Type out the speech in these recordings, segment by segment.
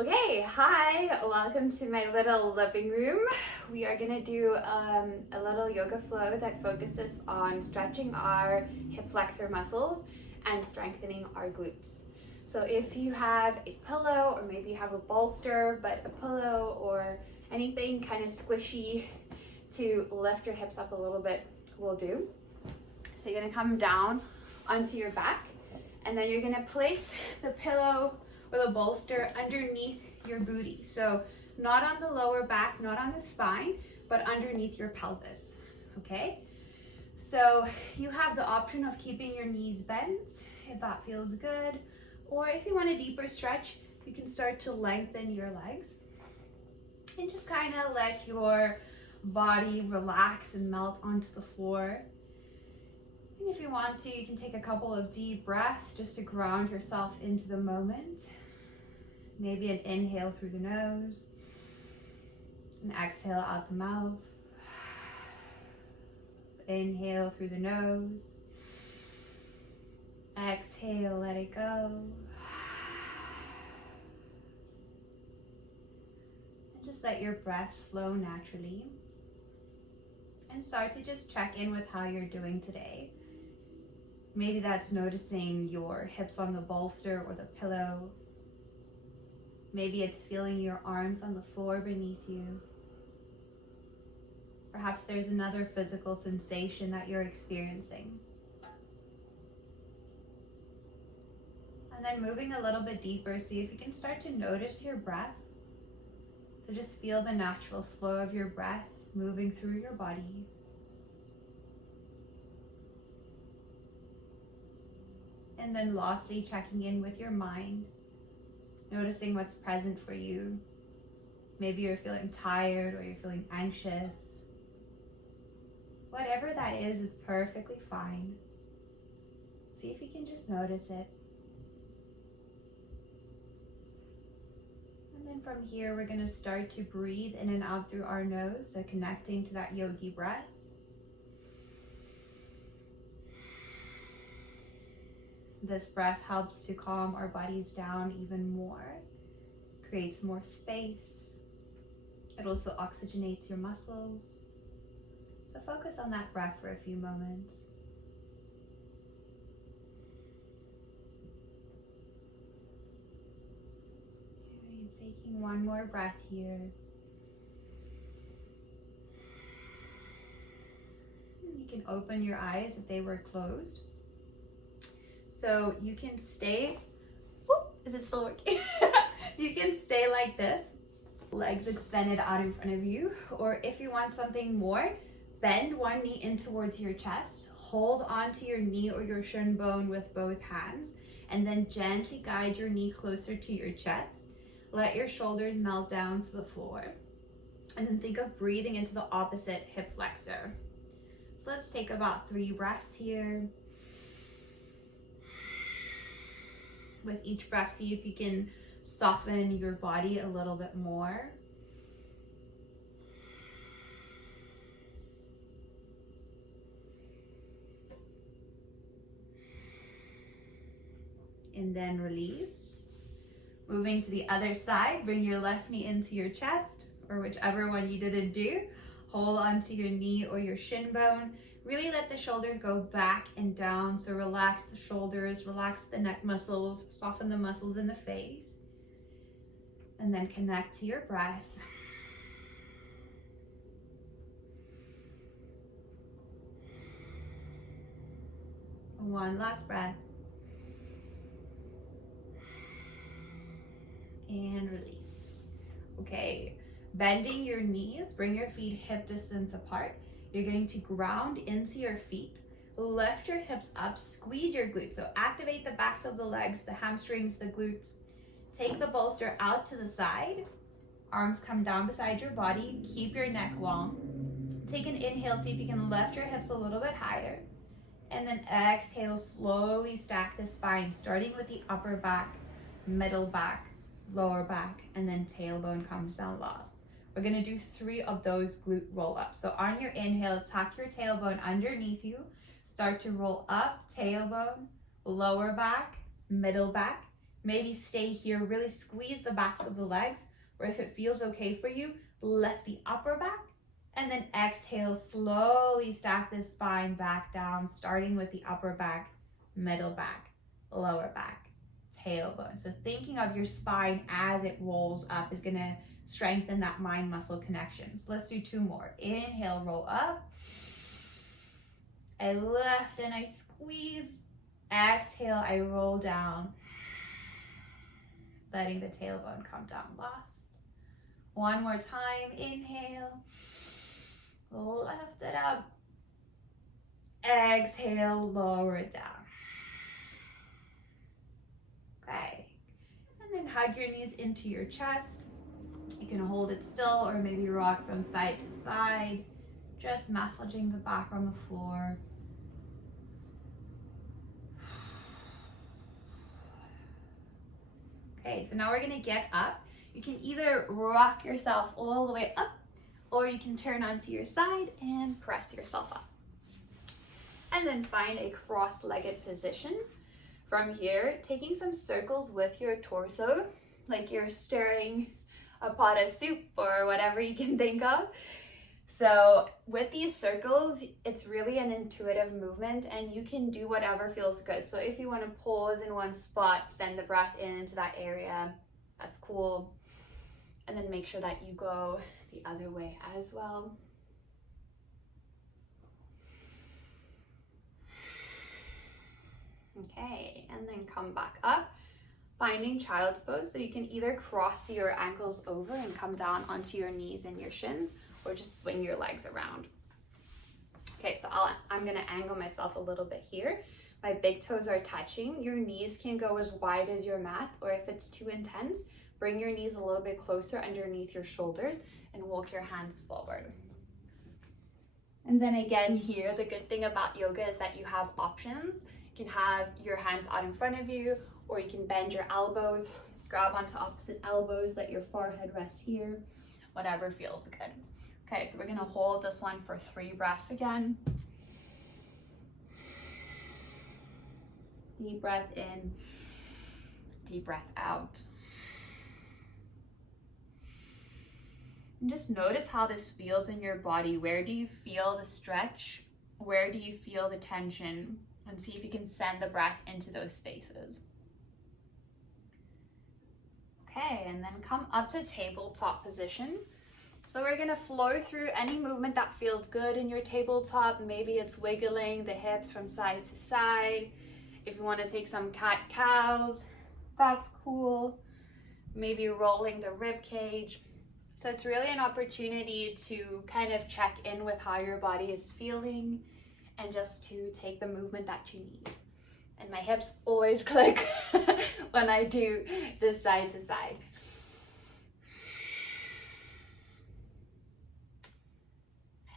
Okay, hi, welcome to my little living room. We are gonna do a little yoga flow that focuses on stretching our hip flexor muscles and strengthening our glutes. So if you have a pillow or maybe you have a bolster, but a pillow or anything kind of squishy to lift your hips up a little bit will do. So you're gonna come down onto your back and then you're gonna place the pillow or the bolster underneath your booty. So not on the lower back, not on the spine, but underneath your pelvis, okay? So you have the option of keeping your knees bent if that feels good, or if you want a deeper stretch, you can start to lengthen your legs and just kind of let your body relax and melt onto the floor. And if you want to, you can take a couple of deep breaths just to ground yourself into the moment. Maybe an inhale through the nose, an exhale out the mouth. Inhale through the nose, exhale, let it go. And just let your breath flow naturally. And start to just check in with how you're doing today. Maybe that's noticing your hips on the bolster or the pillow. Maybe it's feeling your arms on the floor beneath you. Perhaps there's another physical sensation that you're experiencing. And then moving a little bit deeper, see if you can start to notice your breath. So just feel the natural flow of your breath moving through your body. And then lastly, checking in with your mind. Noticing what's present for you. Maybe you're feeling tired or you're feeling anxious. Whatever that is, it's perfectly fine. See if you can just notice it. And then from here, we're going to start to breathe in and out through our nose, so connecting to that yogi breath. This breath helps to calm our bodies down even more, creates more space. It also oxygenates your muscles. So focus on that breath for a few moments. And taking one more breath here. You can open your eyes if they were closed. So you can stay, is it still working? You can stay like this, legs extended out in front of you, or if you want something more, bend one knee in towards your chest, hold onto your knee or your shin bone with both hands, and then gently guide your knee closer to your chest. Let your shoulders melt down to the floor, and then think of breathing into the opposite hip flexor. So let's take about 3 breaths here. With each breath, see if you can soften your body a little bit more. And then release. Moving to the other side, bring your left knee into your chest, or whichever one you didn't do. Hold onto your knee or your shin bone. Really let the shoulders go back and down. So relax the shoulders, relax the neck muscles, soften the muscles in the face. And then connect to your breath. One last breath. And release. Okay, bending your knees, bring your feet hip distance apart. You're going to ground into your feet, lift your hips up, squeeze your glutes. So activate the backs of the legs, the hamstrings, the glutes. Take the bolster out to the side. Arms come down beside your body. Keep your neck long. Take an inhale, see if you can lift your hips a little bit higher. And then exhale, slowly stack the spine, starting with the upper back, middle back, lower back, and then tailbone comes down last. We're gonna do 3 of those glute roll-ups. So on your inhale, tuck your tailbone underneath you. Start to roll up, tailbone, lower back, middle back, maybe stay here, really squeeze the backs of the legs, or if it feels okay for you, lift the upper back, and then exhale, slowly stack the spine back down, starting with the upper back, middle back, lower back, tailbone. So thinking of your spine as it rolls up is gonna strengthen that mind muscle connection. So let's do 2 more. Inhale, roll up. I lift and I squeeze. Exhale, I roll down. Letting the tailbone come down last. 1 more time, inhale. Lift it up. Exhale, lower it down. Okay. And then hug your knees into your chest. You can hold it still or maybe rock from side to side. Just massaging the back on the floor. Okay, so now we're gonna get up. You can either rock yourself all the way up, or you can turn onto your side and press yourself up. And then find a cross-legged position. From here, taking some circles with your torso, like you're stirring a pot of soup or whatever you can think of. So with these circles, it's really an intuitive movement and you can do whatever feels good. So if you want to pause in one spot, send the breath into that area, that's cool. And then make sure that you go the other way as well. Okay, and then come back up, finding child's pose. So you can either cross your ankles over and come down onto your knees and your shins, or just swing your legs around. Okay, so I'm gonna angle myself a little bit here. My big toes are touching. Your knees can go as wide as your mat, or if it's too intense, bring your knees a little bit closer underneath your shoulders and walk your hands forward. And then again here, the good thing about yoga is that you have options. You can have your hands out in front of you, or you can bend your elbows, grab onto opposite elbows, let your forehead rest here, whatever feels good. Okay, so we're gonna hold this one for 3 breaths again. Deep breath in, deep breath out. And just notice how this feels in your body. Where do you feel the stretch? Where do you feel the tension? And see if you can send the breath into those spaces. Okay, and then come up to tabletop position. So we're gonna flow through any movement that feels good in your tabletop. Maybe it's wiggling the hips from side to side. If you wanna take some cat-cows, that's cool. Maybe rolling the rib cage. So it's really an opportunity to kind of check in with how your body is feeling and just to take the movement that you need. And my hips always click when I do this side to side.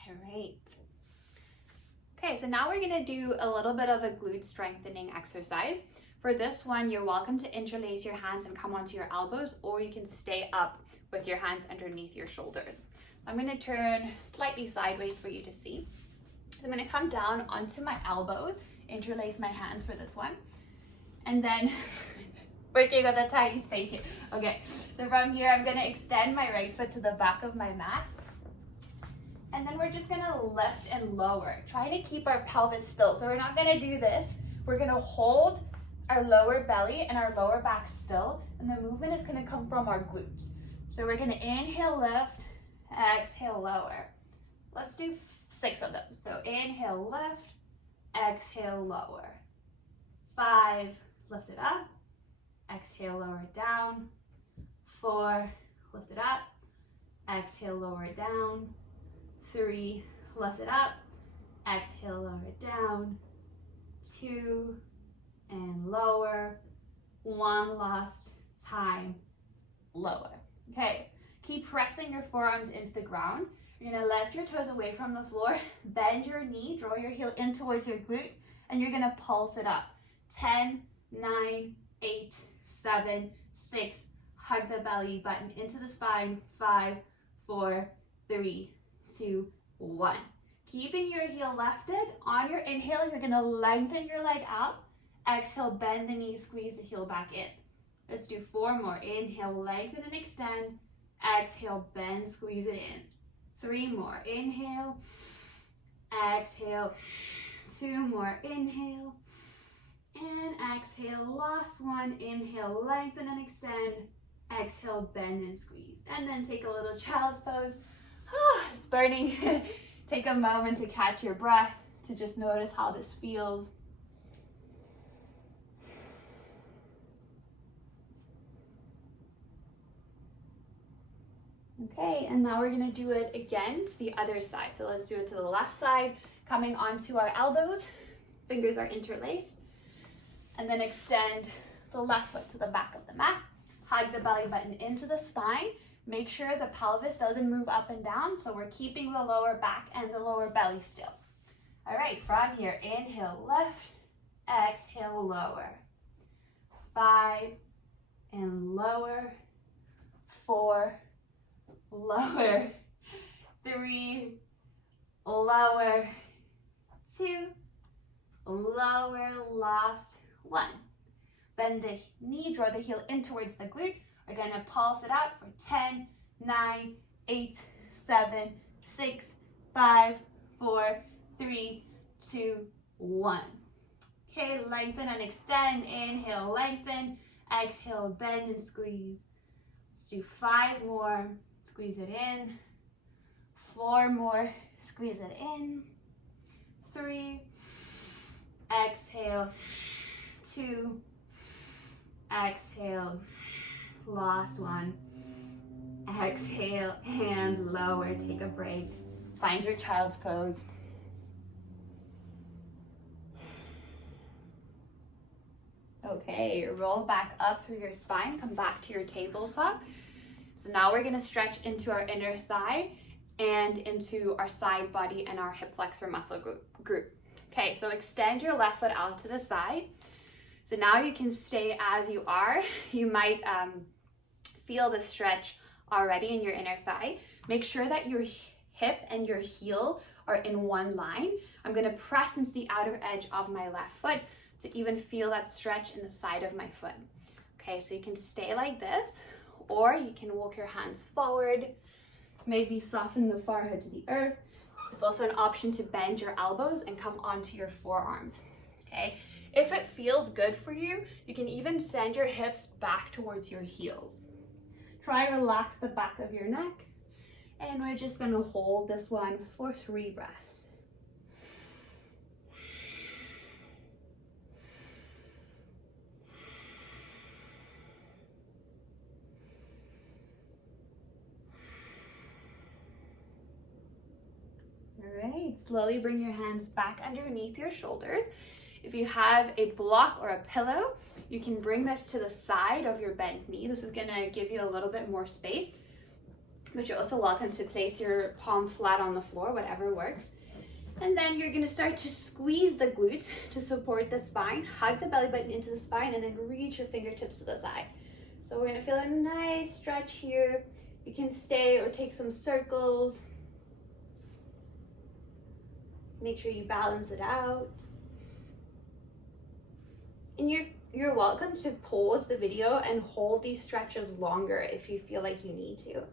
All right. Okay, so now we're gonna do a little bit of a glute strengthening exercise. For this one, you're welcome to interlace your hands and come onto your elbows, or you can stay up with your hands underneath your shoulders. I'm gonna turn slightly sideways for you to see. I'm gonna come down onto my elbows, interlace my hands for this one, and then working with a tiny space here. Okay, so from here, I'm gonna extend my right foot to the back of my mat, and then we're just gonna lift and lower. Try to keep our pelvis still. So we're not gonna do this. We're gonna hold our lower belly and our lower back still, and the movement is gonna come from our glutes. So we're gonna inhale, lift, exhale, lower. Let's do 6 of them. So inhale, lift, exhale, lower. 5, lift it up, exhale, lower it down. 4, lift it up, exhale, lower it down. 3, lift it up, exhale, lower it down. 2, and lower. 1 last time, lower. Okay, keep pressing your forearms into the ground. You're gonna lift your toes away from the floor, bend your knee, draw your heel in towards your glute, and you're gonna pulse it up. 10, 9, 8, 7, 6, hug the belly button into the spine. 5, 4, 3, 2, 1. Keeping your heel lifted. On your inhale, you're gonna lengthen your leg out. Exhale, bend the knee, squeeze the heel back in. Let's do 4 more. Inhale, lengthen and extend. Exhale, bend, squeeze it in. 3 more. Inhale, exhale. 2 more. Inhale and exhale. Last one. Inhale, lengthen and extend. Exhale, bend and squeeze. And then take a little child's pose. It's burning. Take a moment to catch your breath, to just notice how this feels. Okay, and now we're gonna do it again to the other side. So let's do it to the left side, coming onto our elbows. Fingers are interlaced. And then extend the left foot to the back of the mat. Hug the belly button into the spine. Make sure the pelvis doesn't move up and down, so we're keeping the lower back and the lower belly still. All right, from here, inhale, lift, exhale, lower. 5, and lower. 4, lower. 3, lower. 2, lower. Last 1. Bend the knee, draw the heel in towards the glute. We're gonna pulse it out for 10, 9, 8, 7, 6, 5, 4, 3, 2, 1. Okay, lengthen and extend. Inhale, lengthen. Exhale, bend and squeeze. Let's do 5 more. Squeeze it in. 4 more. Squeeze it in. 3. Exhale. 2. Exhale. Last one. Exhale and lower. Take a break. Find your child's pose. Okay, roll back up through your spine. Come back to your tabletop. So now we're going to stretch into our inner thigh and into our side body and our hip flexor muscle group. Okay, so extend your left foot out to the side. So now you can stay as you are. You might feel the stretch already in your inner thigh. Make sure that your hip and your heel are in one line. I'm going to press into the outer edge of my left foot to even feel that stretch in the side of my foot. Okay, so you can stay like this, or you can walk your hands forward, maybe soften the forehead to the earth. It's also an option to bend your elbows and come onto your forearms. Okay, if it feels good for you, you can even send your hips back towards your heels. Try to relax the back of your neck, and we're just going to hold this one for 3 breaths. All right, slowly bring your hands back underneath your shoulders. If you have a block or a pillow, you can bring this to the side of your bent knee. This is gonna give you a little bit more space, but you're also welcome to place your palm flat on the floor, whatever works. And then you're gonna start to squeeze the glutes to support the spine, hug the belly button into the spine, and then reach your fingertips to the side. So we're gonna feel a nice stretch here. You can stay or take some circles. Make sure you balance it out. And you're welcome to pause the video and hold these stretches longer if you feel like you need to.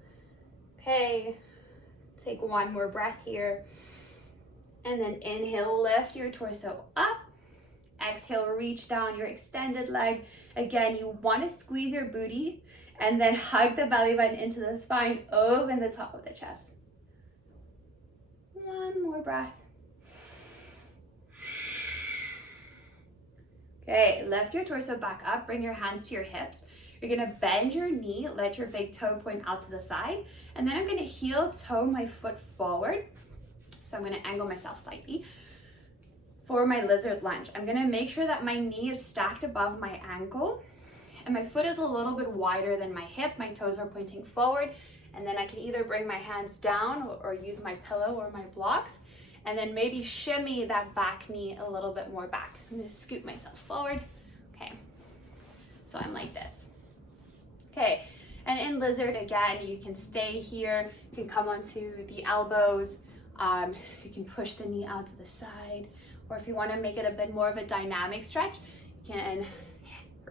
Okay, take 1 more breath here. And then inhale, lift your torso up. Exhale, reach down your extended leg. Again, you want to squeeze your booty and then hug the belly button into the spine, open the top of the chest. 1 more breath. Okay, lift your torso back up, bring your hands to your hips. You're gonna bend your knee, let your big toe point out to the side, and then I'm gonna heel toe my foot forward. So I'm gonna angle myself slightly for my lizard lunge. I'm gonna make sure that my knee is stacked above my ankle, and my foot is a little bit wider than my hip. My toes are pointing forward, and then I can either bring my hands down or use my pillow or my blocks, and then maybe shimmy that back knee a little bit more back. I'm gonna scoot myself forward. Okay, so I'm like this. Okay, and in lizard, again, you can stay here. You can come onto the elbows. You can push the knee out to the side. Or if you wanna make it a bit more of a dynamic stretch, you can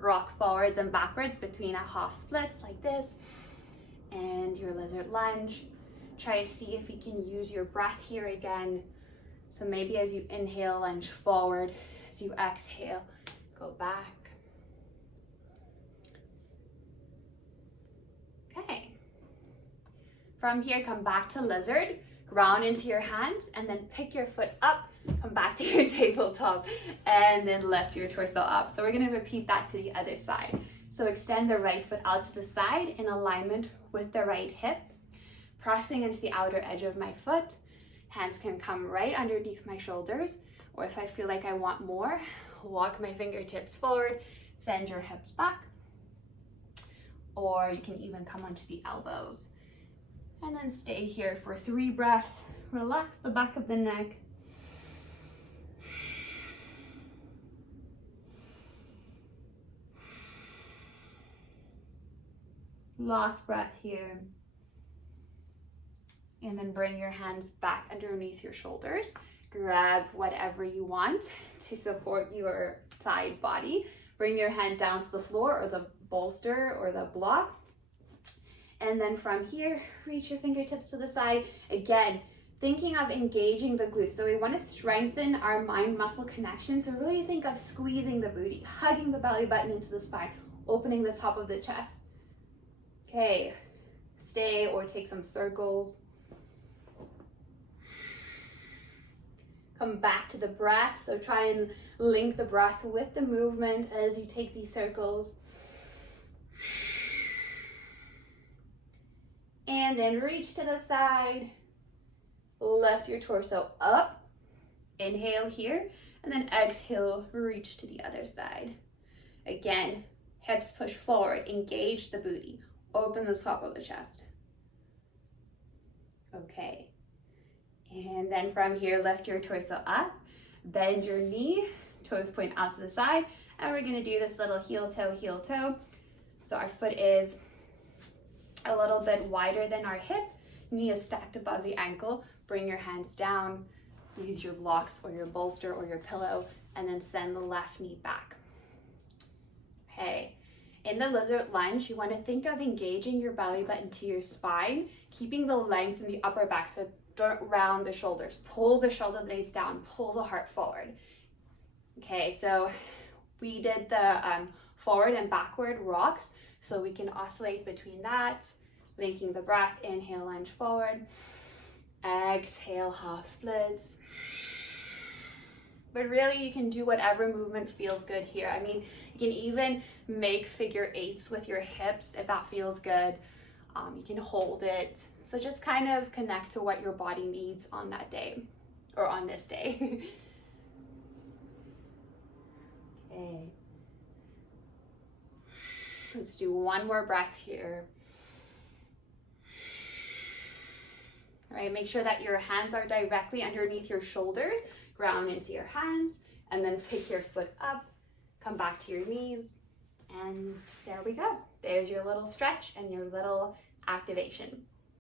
rock forwards and backwards between a half splits like this and your lizard lunge. Try to see if you can use your breath here again. So maybe as you inhale, lunge forward. As you exhale, go back. Okay. From here, come back to lizard, ground into your hands, and then pick your foot up, come back to your tabletop, and then lift your torso up. So we're gonna repeat that to the other side. So extend the right foot out to the side in alignment with the right hip, pressing into the outer edge of my foot. Hands can come right underneath my shoulders, or if I feel like I want more, walk my fingertips forward, send your hips back, or you can even come onto the elbows. And then stay here for 3 breaths. Relax the back of the neck. Last breath here. And then bring your hands back underneath your shoulders. Grab whatever you want to support your side body. Bring your hand down to the floor or the bolster or the block. And then from here, reach your fingertips to the side. Again, thinking of engaging the glutes. So we want to strengthen our mind-muscle connection. So really think of squeezing the booty, hugging the belly button into the spine, opening the top of the chest. Okay, stay or take some circles. Come back to the breath. So try and link the breath with the movement as you take these circles. And then reach to the side. Lift your torso up. Inhale here. And then exhale, reach to the other side. Again, hips push forward. Engage the booty. Open the top of the chest. Okay. And then from here, lift your torso up. Bend your knee. Toes point out to the side. And we're going to do this little heel toe, heel toe. So our foot is a little bit wider than our hip. Knee is stacked above the ankle. Bring your hands down. Use your blocks or your bolster or your pillow. And then send the left knee back. Okay. In the lizard lunge, you want to think of engaging your belly button to your spine, keeping the length in the upper back, so don't round the shoulders. Pull the shoulder blades down, pull the heart forward. Okay, so we did the forward and backward rocks, so we can oscillate between that, linking the breath. Inhale, lunge forward. Exhale, half splits. But really, you can do whatever movement feels good here. I mean, you can even make figure 8s with your hips if that feels good. You can hold it. So just kind of connect to what your body needs on that day or on this day. Okay. Let's do one more breath here. All right, make sure that your hands are directly underneath your shoulders. Ground into your hands, and then pick your foot up, come back to your knees, and there we go. There's your little stretch and your little activation.